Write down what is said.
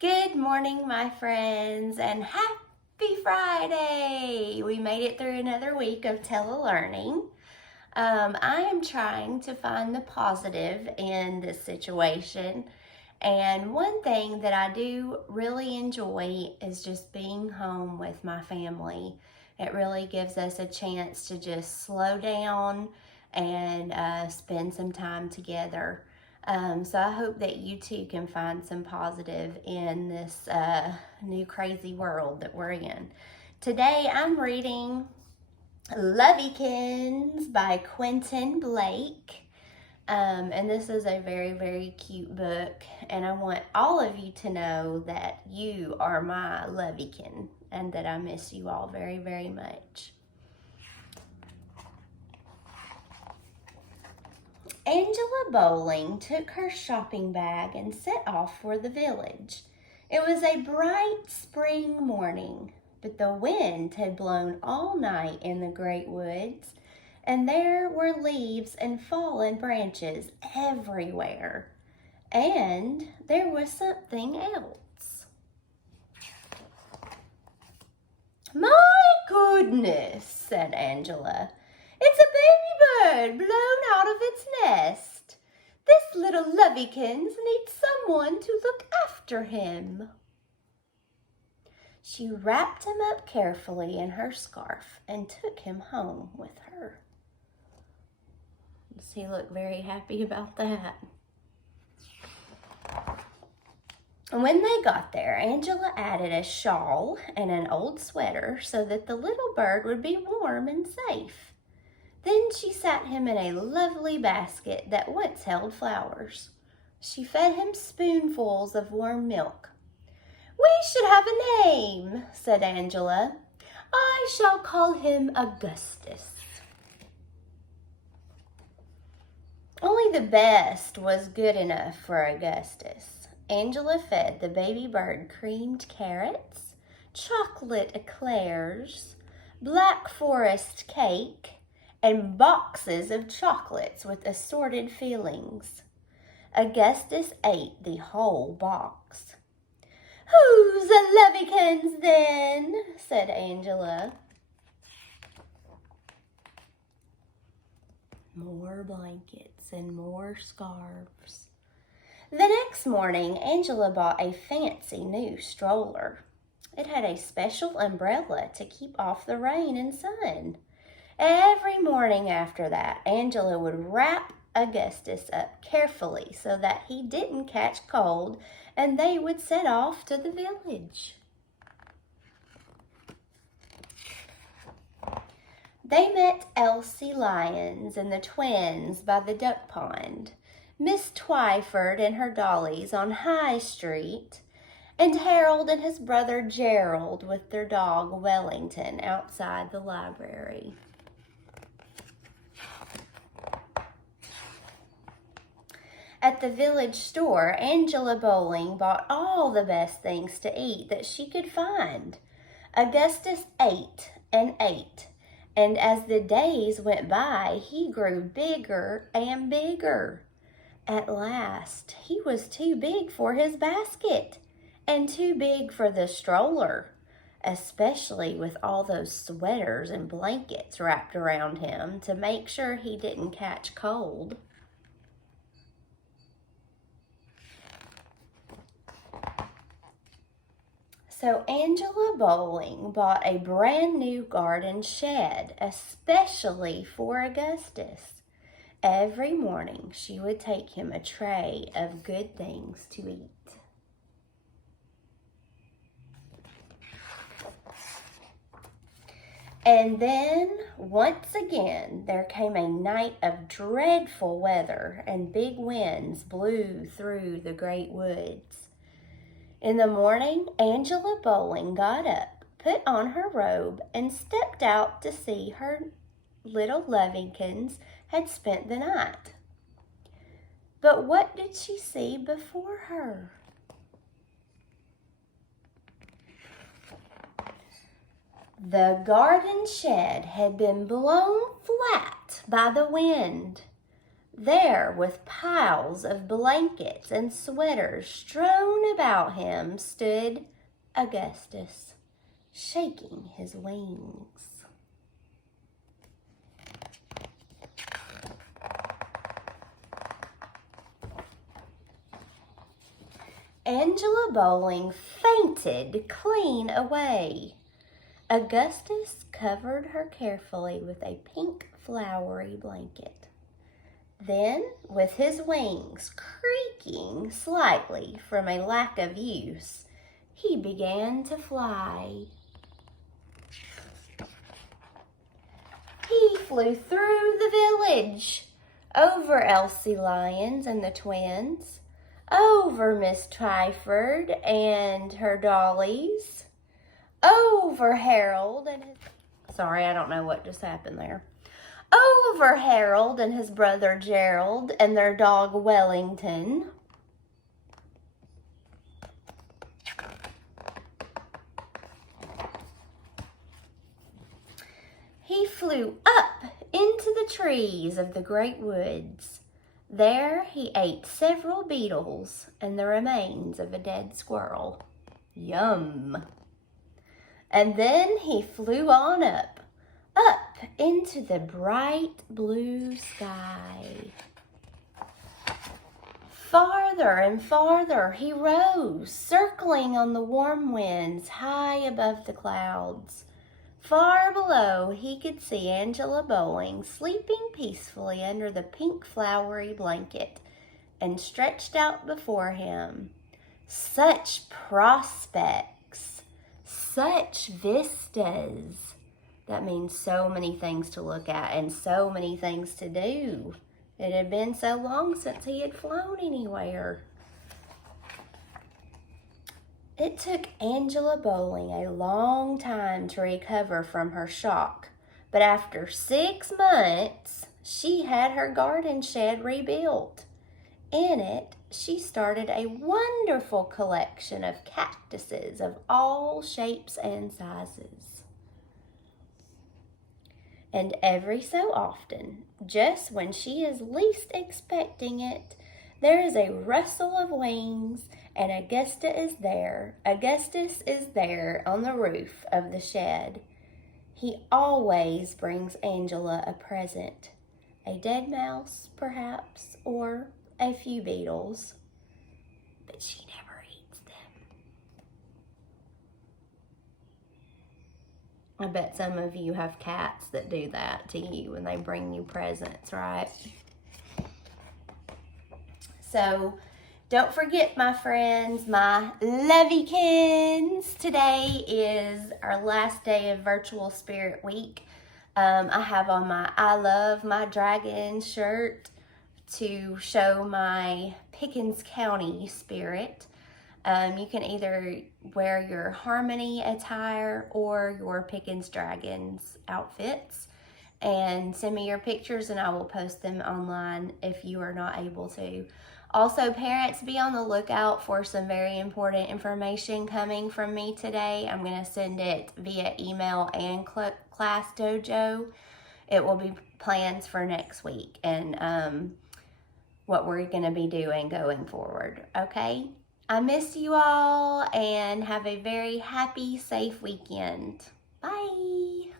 Good morning, my friends, and happy Friday! We made it through another week of telelearning. I am trying to find the positive in this situation, and one thing that I do really enjoy is just being home with my family. It really gives us a chance to just slow down and spend some time together. So I hope that you too can find some positive in this new crazy world that we're in. Today I'm reading Loveykins by Quentin Blake. And this is a very, very cute book. And I want all of you to know that you are my Loveykins and that I miss you all very, very much. Angela Bowling took her shopping bag and set off for the village. It was a bright spring morning, but the wind had blown all night in the great woods, and there were leaves and fallen branches everywhere. And there was something else. "My goodness," said Angela. "It's a baby bird blown out of its nest. This little Loveykins needs someone to look after him." She wrapped him up carefully in her scarf and took him home with her. Does he look very happy about that? When they got there, Angela added a shawl and an old sweater so that the little bird would be warm and safe. Then she sat him in a lovely basket that once held flowers. She fed him spoonfuls of warm milk. "We should have a name," said Angela. "I shall call him Augustus." Only the best was good enough for Augustus. Angela fed the baby bird creamed carrots, chocolate eclairs, Black Forest cake, and boxes of chocolates with assorted fillings. Augustus ate the whole box. "Who's a Loveykins then?" said Angela. More blankets and more scarves. The next morning, Angela bought a fancy new stroller. It had a special umbrella to keep off the rain and sun. Every morning after that, Angela would wrap Augustus up carefully so that he didn't catch cold, and they would set off to the village. They met Elsie Lyons and the twins by the duck pond, Miss Twyford and her dollies on High Street, and Harold and his brother Gerald with their dog Wellington outside the library. At the village store, Angela Bowling bought all the best things to eat that she could find. Augustus ate and ate, and as the days went by, he grew bigger and bigger. At last, he was too big for his basket and too big for the stroller, especially with all those sweaters and blankets wrapped around him to make sure he didn't catch cold. So Angela Bowling bought a brand new garden shed, especially for Augustus. Every morning she would take him a tray of good things to eat. And then, once again, there came a night of dreadful weather, and big winds blew through the great woods. In the morning, Angela Bowling got up, put on her robe, and stepped out to see her little Loveykins had spent the night. But what did she see before her? The garden shed had been blown flat by the wind. There, with piles of blankets and sweaters strewn about him, stood Augustus, shaking his wings. Angela Bowling fainted clean away. Augustus covered her carefully with a pink flowery blanket. Then, with his wings creaking slightly from a lack of use, he began to fly. He flew through the village, over Elsie Lyons and the twins, over Miss Twyford and her dollies, over Harold and his... Sorry, I don't know what just happened there. Over Harold and his brother Gerald and their dog Wellington. He flew up into the trees of the great woods. There he ate several beetles and the remains of a dead squirrel. Yum! And then he flew on up into the bright blue sky. Farther and farther he rose, circling on the warm winds high above the clouds. Far below, he could see Angela Bowling sleeping peacefully under the pink flowery blanket, and stretched out before him. Such prospects, such vistas. That means so many things to look at and so many things to do. It had been so long since he had flown anywhere. It took Angela Bowling a long time to recover from her shock, but after 6 months, she had her garden shed rebuilt. In it, she started a wonderful collection of cactuses of all shapes and sizes. And every so often, just when she is least expecting it, there is a rustle of wings, and Augustus is there on the roof of the shed. He always brings Angela a present, a dead mouse, perhaps, or a few beetles, but she never eats them. I bet some of you have cats that do that to you when they bring you presents, right? So, don't forget, my friends, my Loveykins. Today is our last day of Virtual Spirit Week. I have on my I Love My Dragon shirt to show my Pickens County spirit. You can either wear your Harmony attire or your Pickens Dragons outfits, and send me your pictures and I will post them online if you are not able to. Also, parents, be on the lookout for some very important information coming from me today. I'm going to send it via email and Class Dojo. It will be plans for next week and what we're going to be doing going forward, okay? I miss you all and have a very happy, safe weekend. Bye.